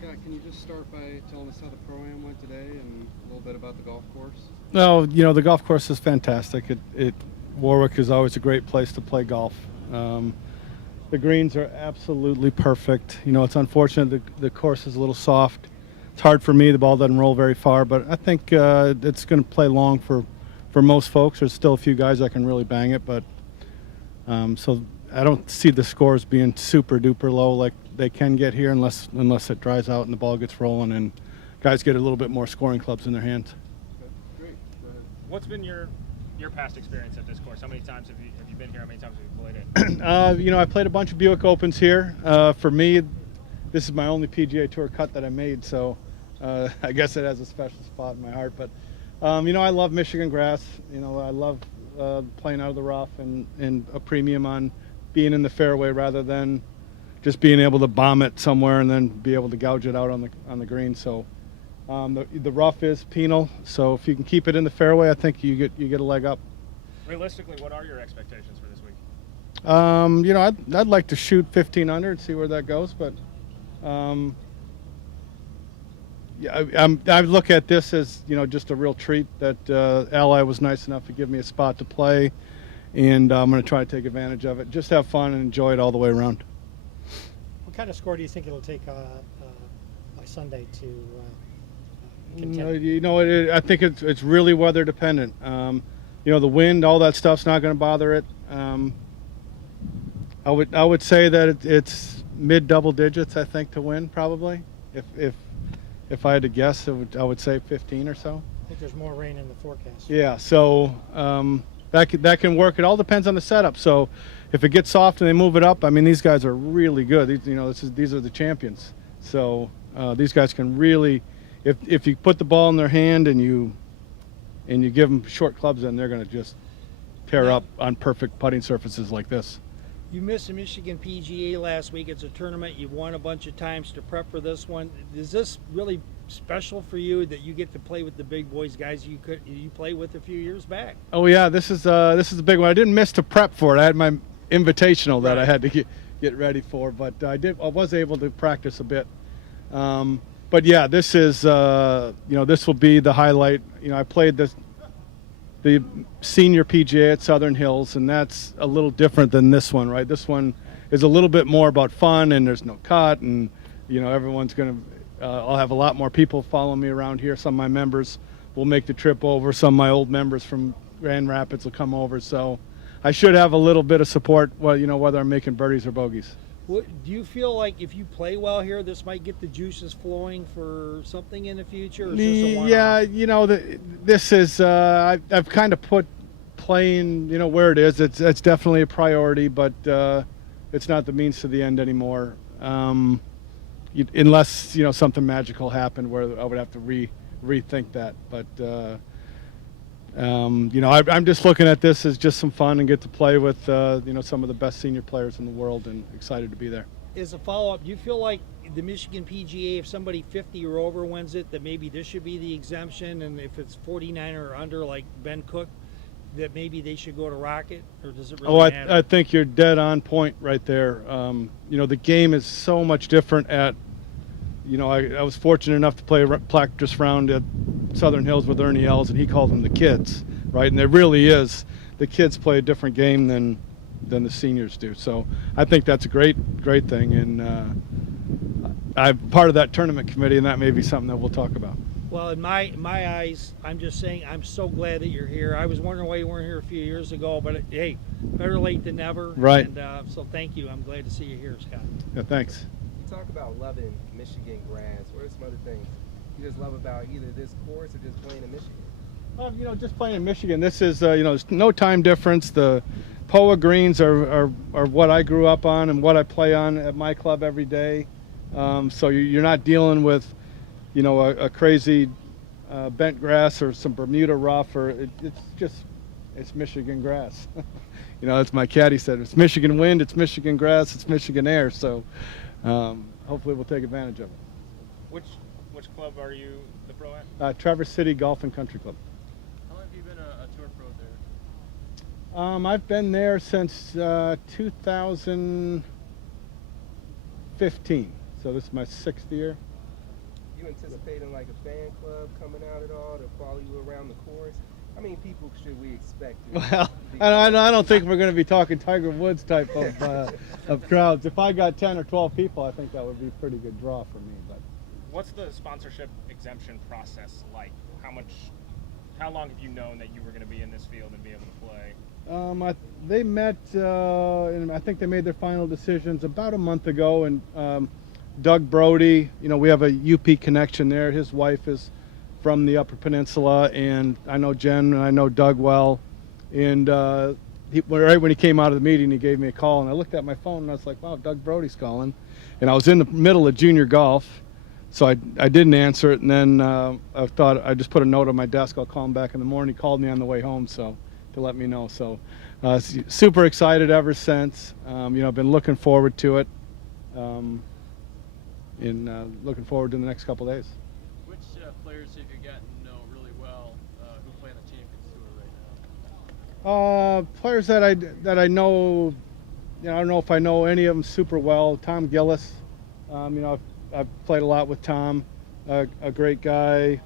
Scott, can you just start by telling us how the Pro-Am went today and a little bit about the golf course? No, the golf course is fantastic. Warwick is always a great place to play golf. The greens are absolutely perfect. It's unfortunate the course is a little soft. It's hard for me. The ball doesn't roll very far, but I think it's going to play long for most folks. There's still a few guys that can really bang it, but so I don't see the scores being super duper low like they can get here unless it dries out and the ball gets rolling and guys get a little bit more scoring clubs in their hands. Okay, great. Go ahead. What's been your past experience at this course? How many times have you been here? How many times have you played it? I played a bunch of Buick Opens here. For me, this is my only PGA Tour cut that I made, so I guess it has a special spot in my heart. But I love Michigan grass. I love playing out of the rough and a premium on being in the fairway rather than just being able to bomb it somewhere and then be able to gouge it out on the green. So the rough is penal. So if you can keep it in the fairway, I think you get a leg up. Realistically, what are your expectations for this week? I'd like to shoot 15 under and see where that goes, but I look at this as just a real treat that Ally was nice enough to give me a spot to play, and I'm going to try to take advantage of it. Just have fun and enjoy it all the way around. What kind of score do you think it'll take by Sunday to contend? I think it's really weather dependent. The wind, all that stuff's not going to bother it. I would say that it's mid double digits. I think to win probably. If I had to guess, I would say 15 or so. I think there's more rain in the forecast. Yeah, so that can work. It all depends on the setup. So if it gets soft and they move it up, I mean, these guys are really good. These are the champions. So these guys can really, if you put the ball in their hand and you give them short clubs, then they're going to just tear up on perfect putting surfaces like this. You missed the Michigan PGA last week. It's a tournament you've won a bunch of times to prep for this one. Is this really special for you that you get to play with the big boys, guys you played with a few years back? Oh yeah, this is a big one. I didn't miss to prep for it. I had my invitational that I had to get ready for, but I was able to practice a bit. But yeah, this is this will be the highlight. I played the senior PGA at Southern Hills, and that's a little different than this one, right? This one is a little bit more about fun, and there's no cut, and everyone's gonna. I'll have a lot more people following me around here. Some of my members will make the trip over. Some of my old members from Grand Rapids will come over. So I should have a little bit of support. Whether I'm making birdies or bogeys. Do you feel like if you play well here, this might get the juices flowing for something in the future? Or is this a one-off? Yeah, this is I've kind of put playing where it is. It's definitely a priority, but it's not the means to the end anymore. Unless something magical happened where I would have to rethink that. But I'm just looking at this as just some fun and get to play with some of the best senior players in the world, and excited to be there. As a follow-up, do you feel like the Michigan PGA, if somebody 50 or over wins it, that maybe this should be the exemption, and if it's 49 or under, like Ben Cook, that maybe they should go to Rocket, or does it really matter? I think you're dead on point right there. The game is so much different at. I was fortunate enough to play a practice round at Southern Hills with Ernie Els, and he called them the kids, right? And it really is. The kids play a different game than the seniors do. So I think that's a great thing, and I'm part of that tournament committee, and that may be something that we'll talk about. Well, in my eyes, I'm just saying I'm so glad that you're here. I was wondering why you weren't here a few years ago, but hey, better late than never. Right. And so thank you. I'm glad to see you here, Scott. Yeah, thanks. Talk about loving Michigan grass. What are some other things you just love about either this course or just playing in Michigan? Well, just playing in Michigan. This is, there's no time difference. The POA greens are what I grew up on and what I play on at my club every day. So you're not dealing with, a crazy bent grass or some Bermuda rough, or it's Michigan grass. As my caddy said, it's Michigan wind, it's Michigan grass, it's Michigan air. So. Hopefully we'll take advantage of it. Which club are you the pro at? Traverse City Golf and Country Club. How long have you been a tour pro there? I've been there since 2015, so this is my 6th year. You anticipating like a fan club coming out at all to follow you around the course? How many people should we expect? Well, I don't think we're going to be talking Tiger Woods type of crowds. If I got 10 or 12 people, I think that would be a pretty good draw for me. But what's the sponsorship exemption process like? How long have you known that you were going to be in this field and be able to play? They met, and I think they made their final decisions about a month ago. And Doug Brody, we have a UP connection there. His wife is from the Upper Peninsula, and I know Jen and I know Doug well. And right when he came out of the meeting, he gave me a call, and I looked at my phone and I was like, wow, Doug Brody's calling. And I was in the middle of junior golf, so I didn't answer it. And then I thought I just put a note on my desk. I'll call him back in the morning. He called me on the way home, so to let me know. So super excited ever since. I've been looking forward to it, and looking forward to the next couple days. Which players have you gotten to know really well who play on the Champions Tour right now? Players that I know, I don't know if I know any of them super well. Tom Gillis, I've played a lot with Tom, a great guy.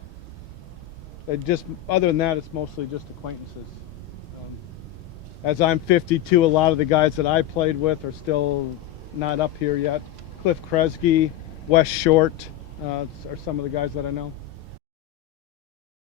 Just other than that, it's mostly just acquaintances. As I'm 52, a lot of the guys that I played with are still not up here yet. Cliff Kresge, Wes Short are some of the guys that I know.